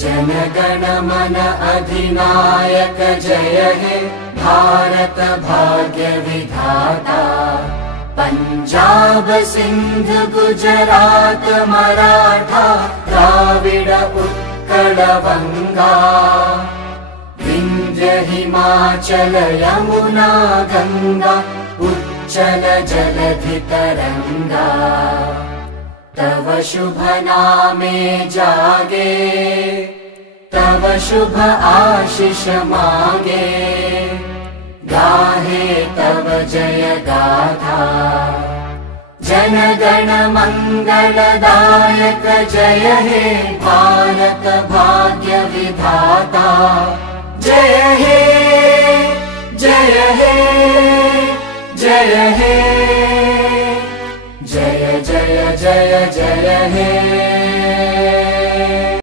जनगण मन अधिनायक जय हे भारत भाग्य विधाता। पंजाब सिंध गुजरात मराठा द्राविड उत्कल बंगा। विंध्य हिमाचल यमुना गंगा उच्चल जलधि तरंगा। तव शुभ नामे जागे तव शुभ आशीष मांगे। गाहे तव जय गाथा जनगण मंगलदायक जय हे भारत भाग्य विधाता। जय हे जय हे जय हे जय जय जय जय हे।